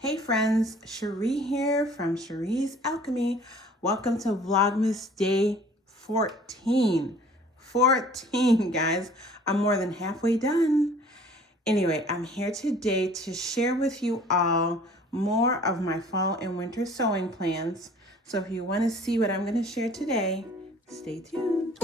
Hey friends, Cherie here from Cherie's Alchemy. Welcome to Vlogmas day 14. 14, guys. I'm more than halfway done. Anyway, I'm here today to share with you all more of my fall and winter sewing plans. So if you want to see what I'm going to share today, stay tuned.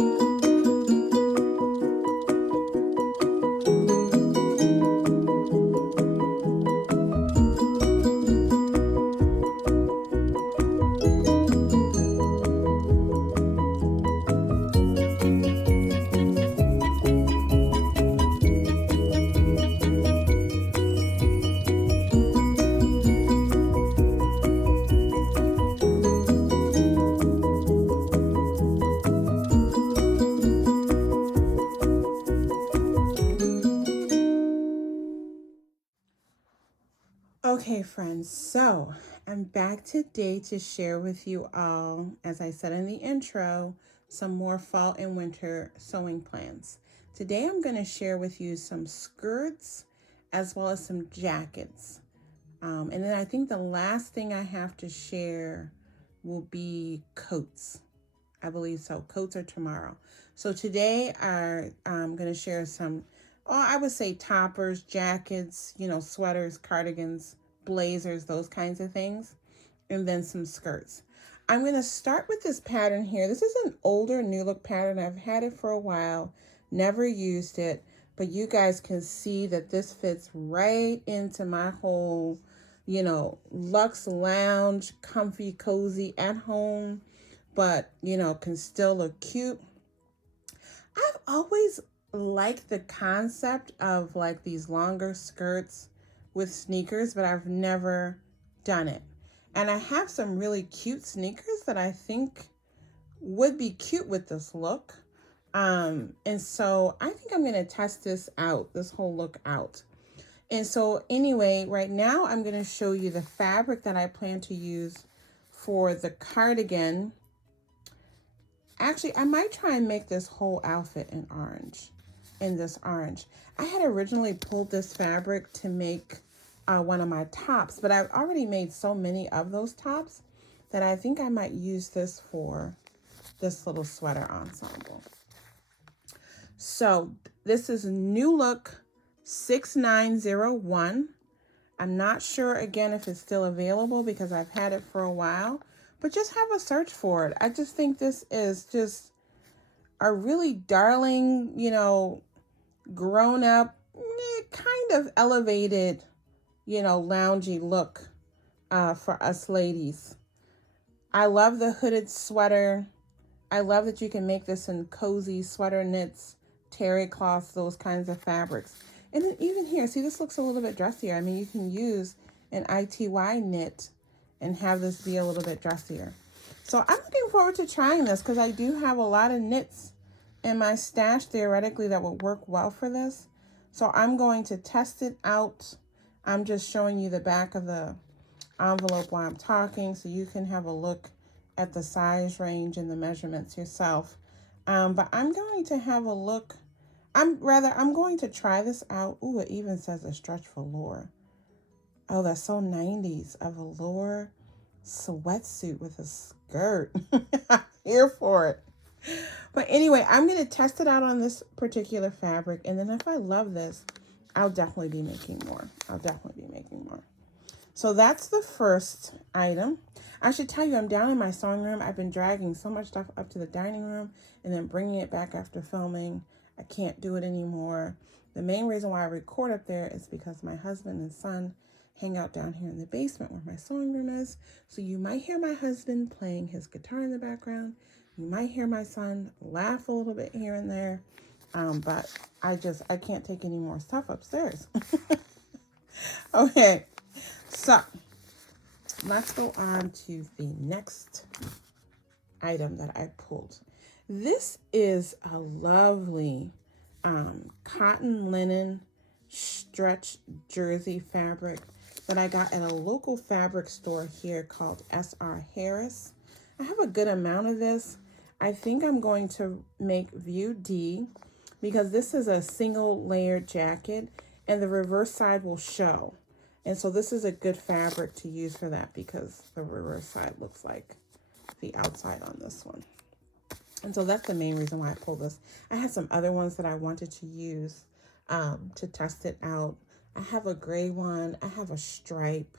Okay, friends, so I'm back today to share with you all, as I said in the intro, some more fall and winter sewing plans. Today I'm going to share with you some skirts as well as some jackets. And then I think the last thing I have to share will be coats. I believe so. Coats are tomorrow. So today I'm going to share some, I would say toppers, jackets, sweaters, cardigans, blazers, those kinds of things, and then some skirts. I'm going to start with this pattern here. This is an older new look pattern. I've had it for a while, never used it, but you guys can see that this fits right into my whole, luxe lounge, comfy, cozy, at home, but, can still look cute. I've always liked the concept of like these longer skirts with sneakers, but I've never done it. And I have some really cute sneakers that I think would be cute with this look. And so I think I'm going to test this out, this whole look out. And so anyway, right now I'm going to show you the fabric that I plan to use for the cardigan. Actually, I might try and make this whole outfit in this orange. I had originally pulled this fabric to make one of my tops, but I've already made so many of those tops that I think I might use this for this little sweater ensemble. So this is New Look 6901. I'm not sure, again, if it's still available because I've had it for a while, but just have a search for it. I just think this is just a really darling, grown up, kind of elevated, loungy look for us ladies. I love the hooded sweater. I love that you can make this in cozy sweater knits, terry cloths, those kinds of fabrics. And then even here, see, this looks a little bit dressier. I mean, you can use an ITY knit and have this be a little bit dressier. So I'm looking forward to trying this because I do have a lot of knits in my stash theoretically that would work well for this. So I'm going to test it out. I'm just showing you the back of the envelope while I'm talking so you can have a look at the size range and the measurements yourself. But I'm going to have a look. I'm going to try this out. Ooh, it even says a stretch velour. Oh, that's so 90s. A velour sweatsuit with a skirt. I'm here for it. But anyway, I'm going to test it out on this particular fabric. And then if I love this, I'll definitely be making more. So that's the first item. I should tell you, I'm down in my sewing room. I've been dragging so much stuff up to the dining room and then bringing it back after filming. I can't do it anymore. The main reason why I record up there is because my husband and son hang out down here in the basement where my sewing room is. So you might hear my husband playing his guitar in the background. You might hear my son laugh a little bit here and there. But I can't take any more stuff upstairs. Okay, so let's go on to the next item that I pulled. This is a lovely cotton linen stretch jersey fabric that I got at a local fabric store here called S.R. Harris. I have a good amount of this. I think I'm going to make view D because this is a single layered jacket and the reverse side will show. And so this is a good fabric to use for that because the reverse side looks like the outside on this one. And so that's the main reason why I pulled this. I had some other ones that I wanted to use to test it out. I have a gray one. I have a stripe.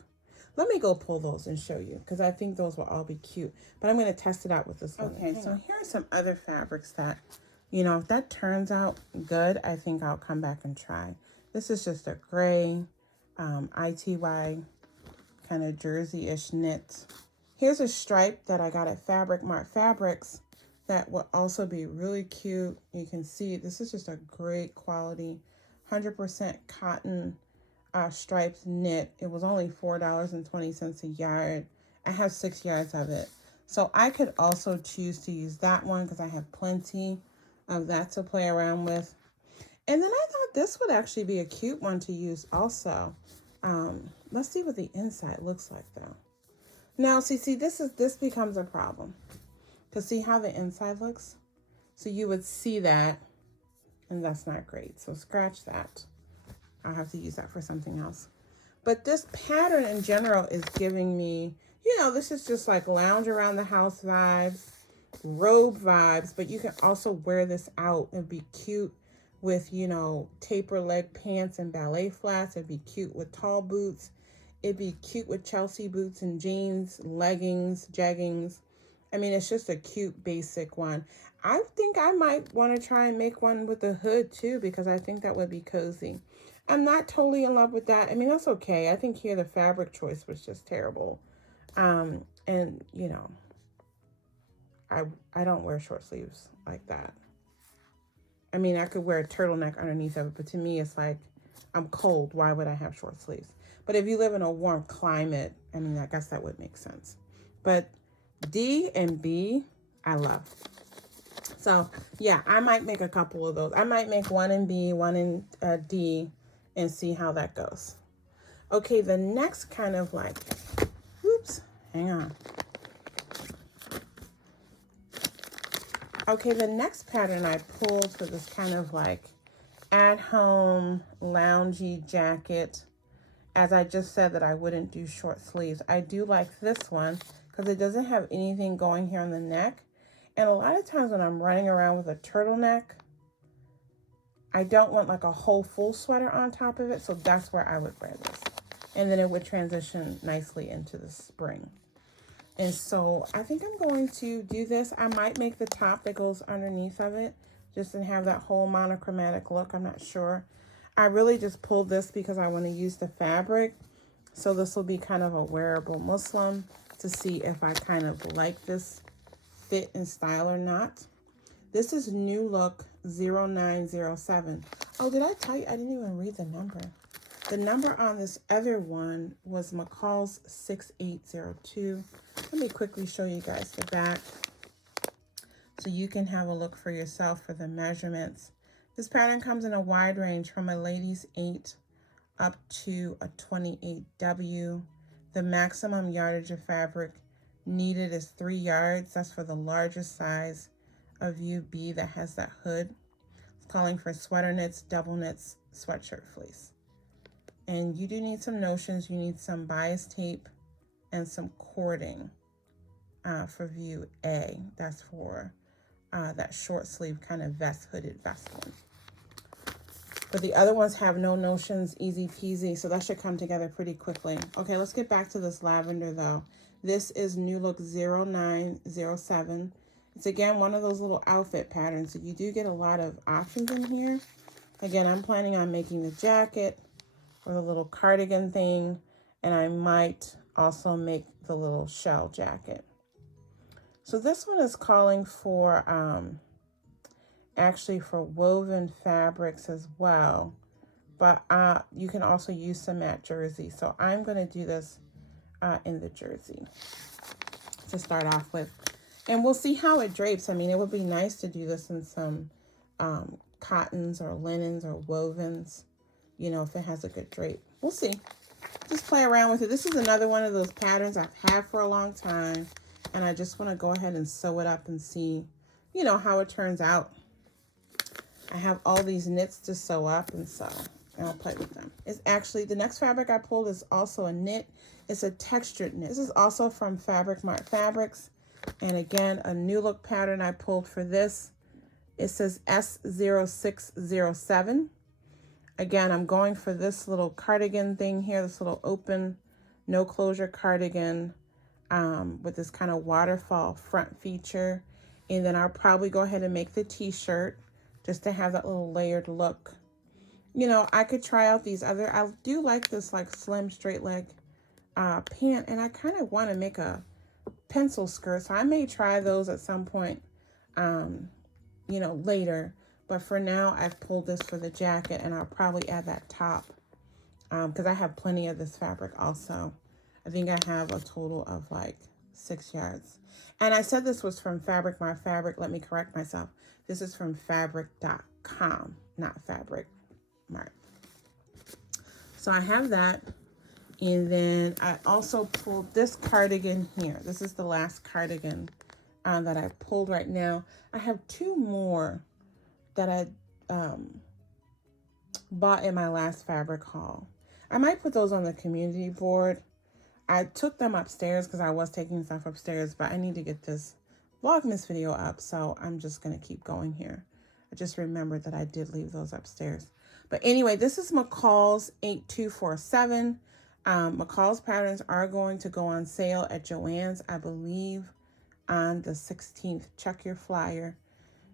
Let me go pull those and show you because I think those will all be cute. But I'm going to test it out with this one. Okay, so here are some other fabrics that, you know, if that turns out good, I think I'll come back and try. This is just a gray ITY kind of jersey-ish knit. Here's a stripe that I got at Fabric Mart Fabrics that will also be really cute. You can see this is just a great quality 100% cotton striped knit. It was only $4.20 a yard. I have 6 yards of it. So I could also choose to use that one because I have plenty of that to play around with. And then I thought this would actually be a cute one to use also. Let's see what the inside looks like though. Now, see, this becomes a problem. Because see how the inside looks? So you would see that, and that's not great. So scratch that. I'll have to use that for something else. But this pattern in general is giving me, you know, this is just like lounge around the house vibes, robe vibes, but you can also wear this out and be cute with, you know, taper leg pants and ballet flats. It'd be cute with tall boots. It'd be cute with Chelsea boots and jeans, leggings, jeggings. I mean, it's just a cute basic one. I think I might want to try and make one with a hood too, because I think that would be cozy. I'm not totally in love with that. I mean, that's okay. I think here the fabric choice was just terrible. And you know, I don't wear short sleeves like that. I mean, I could wear a turtleneck underneath of it, but to me, it's like, I'm cold. Why would I have short sleeves? But if you live in a warm climate, I mean, I guess that would make sense. But D and B, I love. So yeah, I might make a couple of those. I might make one in B, one in D, and see how that goes. Okay, the next kind of like, whoops, hang on. Okay, the next pattern I pulled for this kind of like at-home loungy jacket, as I just said that I wouldn't do short sleeves. I do like this one because it doesn't have anything going here on the neck. And a lot of times when I'm running around with a turtleneck, I don't want like a whole full sweater on top of it. So that's where I would wear this. And then it would transition nicely into the spring. And so I think I'm going to do this. I might make the top that goes underneath of it just to have that whole monochromatic look. I'm not sure. I really just pulled this because I want to use the fabric. So this will be kind of a wearable Muslim to see if I kind of like this fit and style or not. This is New Look 0907. Oh, did I tell you? I didn't even read the number. The number on this other one was McCall's 6802. Let me quickly show you guys the back so you can have a look for yourself for the measurements. This pattern comes in a wide range from a ladies 8 up to a 28W. The maximum yardage of fabric needed is 3 yards. That's for the largest size of UB that has that hood. It's calling for sweater knits, double knits, sweatshirt fleece. And you do need some notions. You need some bias tape and some cording for view A. That's for that short sleeve kind of vest, hooded vest one. But the other ones have no notions, easy peasy. So that should come together pretty quickly. Okay, let's get back to this lavender though. This is New Look 0907. It's again one of those little outfit patterns. So you do get a lot of options in here. Again, I'm planning on making the jacket or the little cardigan thing. And I might also make the little shell jacket. So this one is calling for actually for woven fabrics as well, but you can also use some matte jersey. So I'm going to do this in the jersey to start off with, and we'll see how it drapes. I mean, it would be nice to do this in some cottons or linens or wovens, you know, if it has a good drape. We'll see. Just play around with it. This is another one of those patterns I've had for a long time, and I just want to go ahead and sew it up and see, you know, how it turns out. I have all these knits to sew up, and so and I'll play with them. It's actually, the next fabric I pulled is also a knit. It's a textured knit. This is also from Fabric Mart Fabrics. And again, a new look pattern I pulled for this. It says S0607. Again, I'm going for this little cardigan thing here, this little open, no closure cardigan with this kind of waterfall front feature. And then I'll probably go ahead and make the t-shirt just to have that little layered look. You know, I could try out these other, I do like this like slim straight leg pant, and I kind of want to make a pencil skirt. So I may try those at some point, you know, later. But for now, I've pulled this for the jacket, and I'll probably add that top because I have plenty of this fabric also. I think I have a total of like 6 yards. And I said this was from Fabric My Fabric. Let me correct myself. This is from fabric.com, not Fabric Mart. So I have that. And then I also pulled this cardigan here. This is the last cardigan that I pulled right now. I have 2 more that I bought in my last fabric haul. I might put those on the community board. I took them upstairs because I was taking stuff upstairs, but I need to get this Vlogmas video up, so I'm just going to keep going here. I just remembered that I did leave those upstairs. But anyway, this is McCall's 8247. McCall's patterns are going to go on sale at Joann's, I believe, on the 16th. Check your flyer.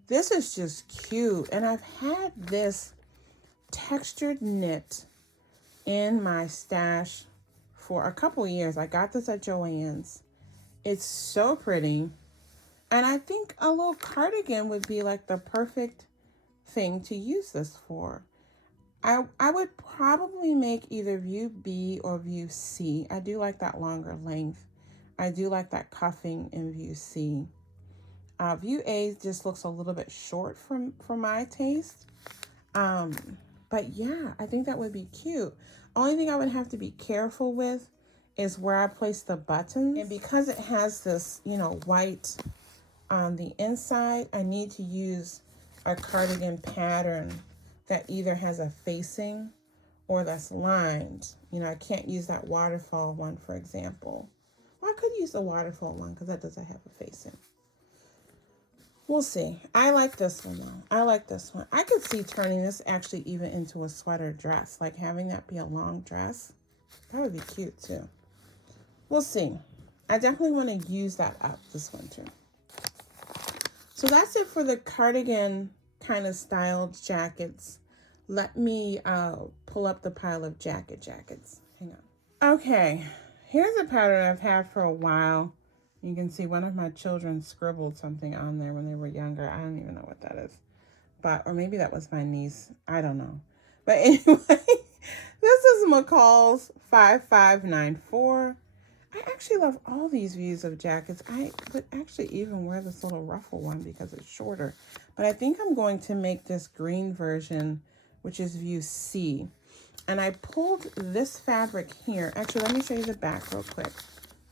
This is just cute, and I've had this textured knit in my stash for a couple years. I got this at Joann's. It's so pretty, and I think a little cardigan would be like the perfect thing to use this for. I would probably make either view B or view C. I do like that longer length. I do like that cuffing in view C. View A just looks a little bit short for my taste. But yeah, I think that would be cute. Only thing I would have to be careful with is where I place the buttons. And because it has this, you know, white on the inside, I need to use a cardigan pattern that either has a facing or that's lined. You know, I can't use that waterfall one, for example. Well, I could use the waterfall one because that doesn't have a facing. We'll see. I like this one, though. I like this one. I could see turning this actually even into a sweater dress, like having that be a long dress. That would be cute, too. We'll see. I definitely want to use that up this winter. So that's it for the cardigan kind of styled jackets. Let me pull up the pile of jackets. Hang on. Okay, here's a pattern I've had for a while. You can see one of my children scribbled something on there when they were younger. I don't even know what that is. But, or maybe that was my niece. I don't know. But anyway, this is McCall's 5594. I actually love all these views of jackets. I would actually even wear this little ruffle one because it's shorter. But I think I'm going to make this green version, which is view C. And I pulled this fabric here. Actually, let me show you the back real quick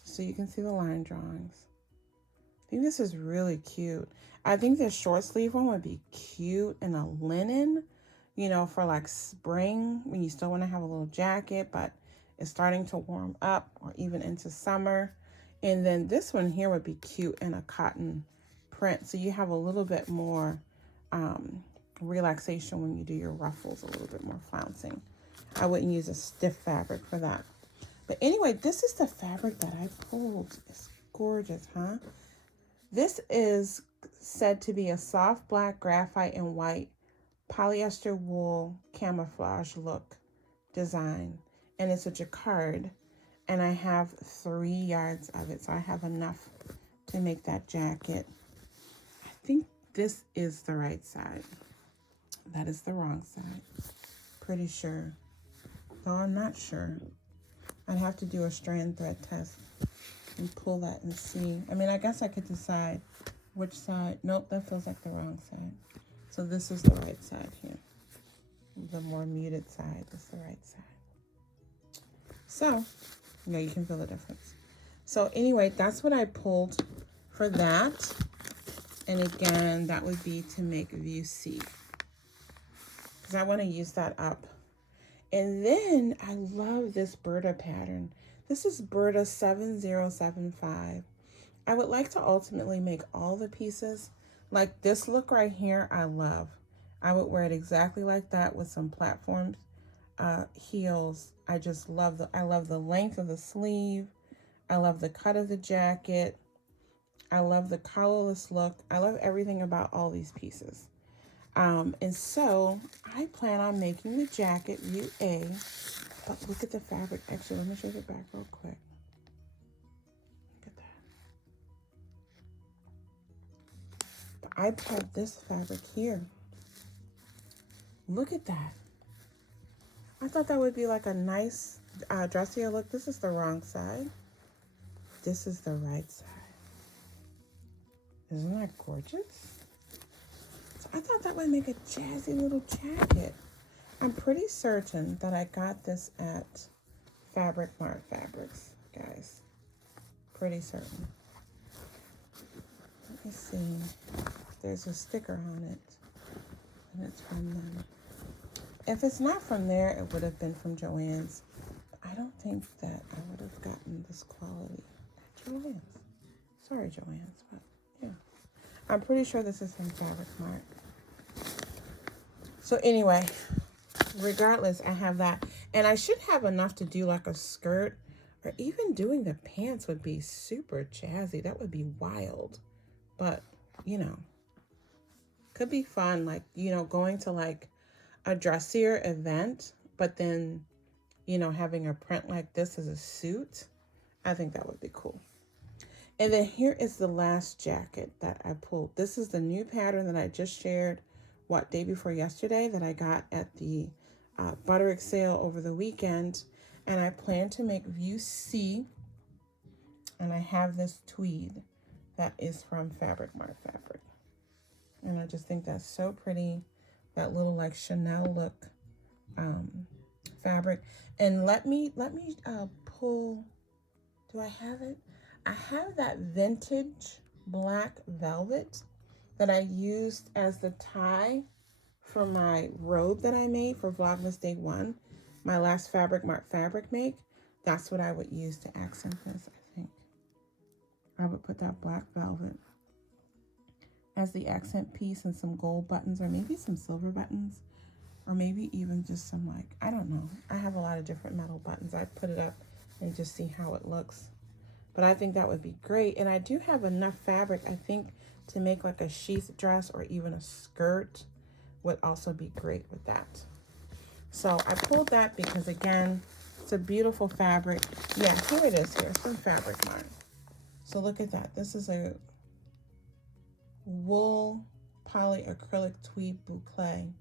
so you can see the line drawings. I think this is really cute. I think this short sleeve one would be cute in a linen, you know, for like spring when you still want to have a little jacket, but it's starting to warm up, or even into summer. And then this one here would be cute in a cotton print. So you have a little bit more relaxation when you do your ruffles, a little bit more flouncing. I wouldn't use a stiff fabric for that. But anyway, this is the fabric that I pulled. It's gorgeous, huh? This is said to be a soft black, graphite, and white polyester wool camouflage look design. And it's a jacquard. And I have 3 yards of it, so I have enough to make that jacket. I think this is the right side. That is the wrong side. Pretty sure. Though I'm not sure. I'd have to do a strand thread test and pull that and see. I mean, I guess I could decide which side. Nope, that feels like the wrong side. So this is the right side here. The more muted side is the right side. So, you know, you can feel the difference. So anyway, that's what I pulled for that. And again, that would be to make view C, because I want to use that up. And then I love this Berta pattern. This is Berta 7075. I would like to ultimately make all the pieces. Like this look right here, I love. I would wear it exactly like that with some platform heels. I just love I love the length of the sleeve. I love the cut of the jacket. I love the collarless look. I love everything about all these pieces. And so I plan on making the jacket view A. But look at the fabric. Actually, let me show the back real quick. Look at that. But I pulled this fabric here. Look at that. I thought that would be like a nice dressier look. This is the wrong side. This is the right side. Isn't that gorgeous? So I thought that would make a jazzy little jacket. I'm pretty certain that I got this at Fabric Mart Fabrics, guys. Pretty certain. Let me see. There's a sticker on it, and it's from them. If it's not from there, it would have been from Joann's. But I don't think that I would have gotten this quality at Joann's. Sorry, Joann's, but yeah. I'm pretty sure this is from Fabric Mart. So anyway, regardless, I have that. And I should have enough to do like a skirt, or even doing the pants would be super jazzy. That would be wild. But, you know, could be fun. Like, you know, going to like a dressier event, but then, you know, having a print like this as a suit. I think that would be cool. And then here is the last jacket that I pulled. This is the new pattern that I just shared, day before yesterday, that I got at the Butterick sale over the weekend. And I plan to make view C. And I have this tweed that is from Fabric Mart Fabric. And I just think that's so pretty. That little like Chanel look fabric. And let me pull, do I have it? I have that vintage black velvet that I used as the tie for my robe that I made for Vlogmas Day 1, my last Fabric Mart fabric make. That's what I would use to accent this, I think. I would put that black velvet as the accent piece and some gold buttons, or maybe some silver buttons, or maybe even just some like, I don't know. I have a lot of different metal buttons. I put it up and just see how it looks. But I think that would be great. And I do have enough fabric, I think, to make like a sheath dress or even a skirt would also be great with that. So I pulled that because, again, it's a beautiful fabric. Yeah, here it is here. It's from Fabric Mart. So look at that. This is a wool polyacrylic tweed boucle.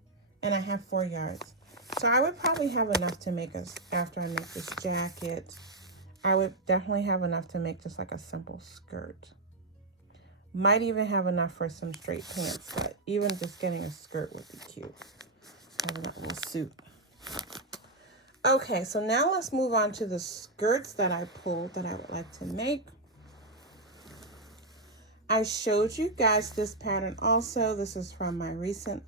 And I have 4 yards. So I would probably have enough to make us, after I make this jacket, I would definitely have enough to make just like a simple skirt. Might even have enough for some straight pants, but even just getting a skirt would be cute. Having that little suit. Okay, so now let's move on to the skirts that I pulled that I would like to make. I showed you guys this pattern also. This is from my recent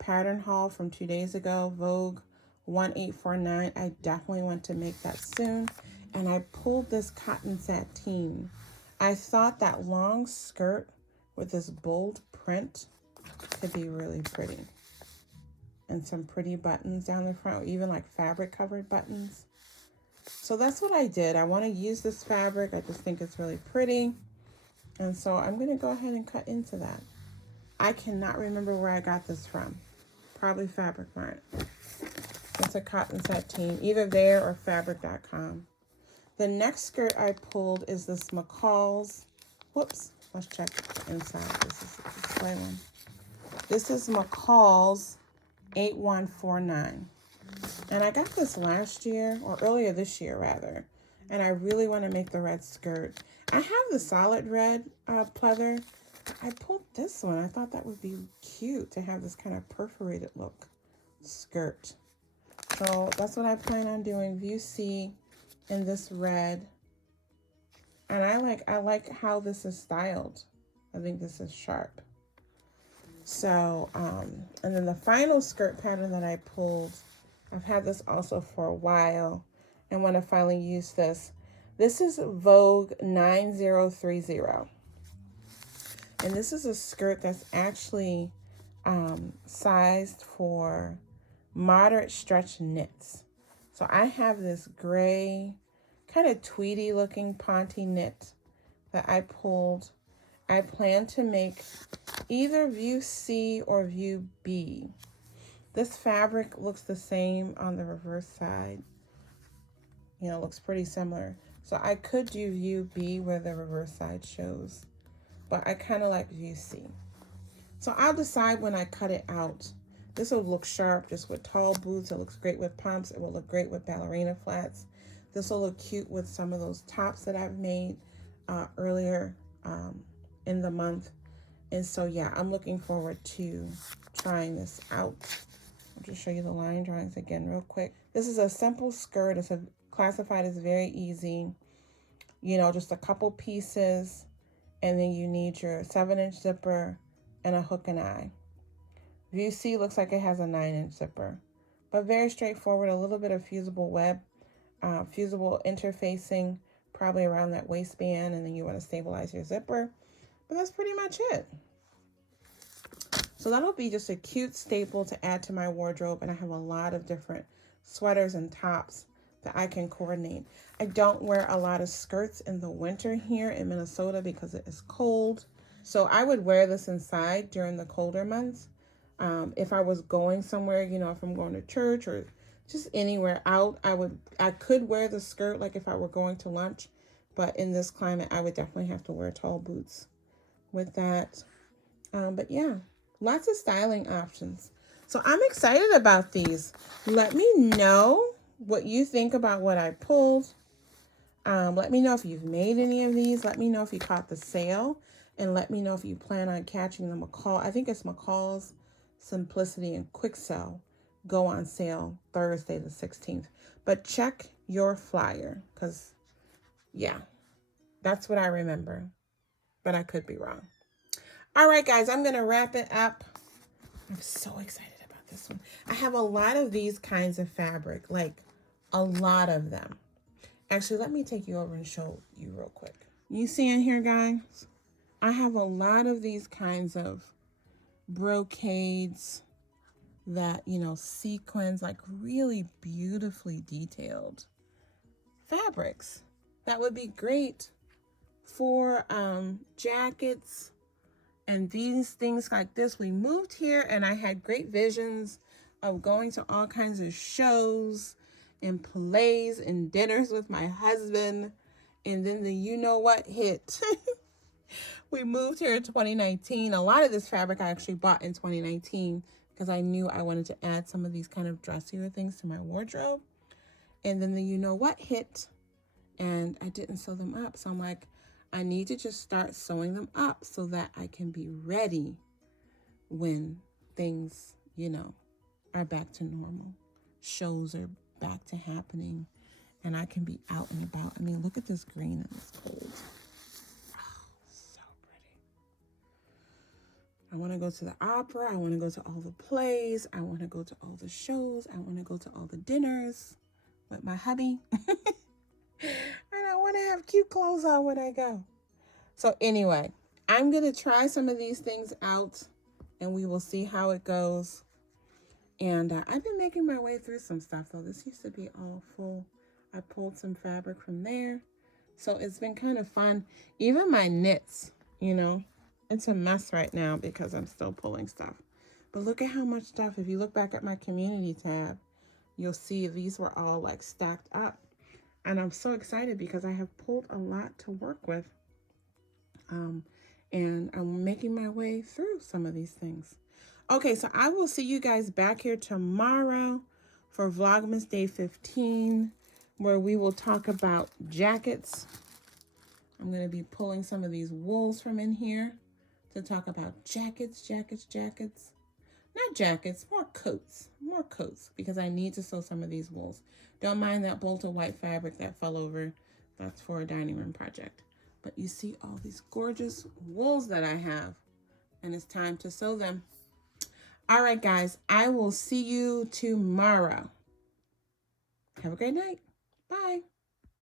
pattern haul from 2 days ago, Vogue 1849. I definitely want to make that soon. And I pulled this cotton sateen. I thought that long skirt with this bold print could be really pretty. And some pretty buttons down the front, or even like fabric covered buttons. So that's what I did. I want to use this fabric. I just think it's really pretty. And so I'm going to go ahead and cut into that. I cannot remember where I got this from. Probably Fabric Mart. It's a cotton sateen, either there or fabric.com. The next skirt I pulled is this McCall's. Whoops, let's check inside. This is a display one. This is McCall's 8149. And I got this last year, or earlier this year rather. And I really want to make the red skirt. I have the solid red pleather. I pulled this one. I thought that would be cute to have this kind of perforated look skirt. So that's what I plan on doing. View C in this red. And I like how this is styled. I think this is sharp. So, and then the final skirt pattern that I pulled I've had this also for a while and want to finally use this. This is Vogue 9030. And this is a skirt that's actually sized for moderate stretch knits. So I have this gray, kind of tweedy looking ponte knit that I pulled. I plan to make either view C or view B. This fabric looks the same on the reverse side. You know, looks pretty similar. So I could do view B where the reverse side shows, but I kind of like view C. So I'll decide when I cut it out. This will look sharp just with tall boots. It looks great with pumps. It will look great with ballerina flats. This will look cute with some of those tops that I've made earlier in the month. And so, yeah, I'm looking forward to trying this out. I'll just show you the line drawings again real quick. This is a simple skirt. It's classified as very easy. You know, just a couple pieces. And then you need your 7-inch zipper and a hook and eye. View C looks like it has a 9-inch zipper, but very straightforward. A little bit of fusible web, fusible interfacing, probably around that waistband, and then you want to stabilize your zipper. But that's pretty much it. So that'll be just a cute staple to add to my wardrobe, and I have a lot of different sweaters and tops that I can coordinate. I don't wear a lot of skirts in the winter here in Minnesota because it is cold. So I would wear this inside during the colder months. If I was going somewhere, you know, if I'm going to church or just anywhere out, I could wear the skirt like if I were going to lunch. But in this climate, I would definitely have to wear tall boots with that. But yeah, lots of styling options. So I'm excited about these. Let me know what you think about what I pulled. Let me know if you've made any of these. Let me know if you caught the sale. And let me know if you plan on catching the McCall. I think it's McCall's Simplicity and Quick Sell go on sale Thursday the 16th. But check your flyer because, yeah, that's what I remember. But I could be wrong. All right, guys, I'm going to wrap it up. I'm so excited about this one. I have a lot of these kinds of fabric, like a lot of them. Actually, let me take you over and show you real quick. You see in here, guys? I have a lot of these kinds of brocades that, you know, sequins, like really beautifully detailed fabrics that would be great for jackets and these things like this. We moved here and I had great visions of going to all kinds of shows and plays and dinners with my husband. And then the you know what hit. We moved here in 2019. A lot of this fabric I actually bought in 2019 because I knew I wanted to add some of these kind of dressier things to my wardrobe. And then the you know what hit and I didn't sew them up. So I'm like, I need to just start sewing them up so that I can be ready when things, you know, are back to normal. Shows are back to happening and I can be out and about. I mean, look at this green and this cold. I want to go to the opera. I want to go to all the plays. I want to go to all the shows. I want to go to all the dinners with my hubby. And I want to have cute clothes on when I go. So anyway, I'm going to try some of these things out and we will see how it goes. And I've been making my way through some stuff though. This used to be all full. I pulled some fabric from there. So it's been kind of fun. Even my knits, you know. It's a mess right now because I'm still pulling stuff. But look at how much stuff. If you look back at my community tab, you'll see these were all like stacked up. And I'm so excited because I have pulled a lot to work with. And I'm making my way through some of these things. Okay, so I will see you guys back here tomorrow for Vlogmas Day 15, where we will talk about jackets. I'm going to be pulling some of these wools from in here to talk about jackets. Not jackets, more coats, because I need to sew some of these wools. Don't mind that bolt of white fabric that fell over. That's for a dining room project. But you see all these gorgeous wools that I have, and it's time to sew them. All right, guys, I will see you tomorrow. Have a great night. Bye.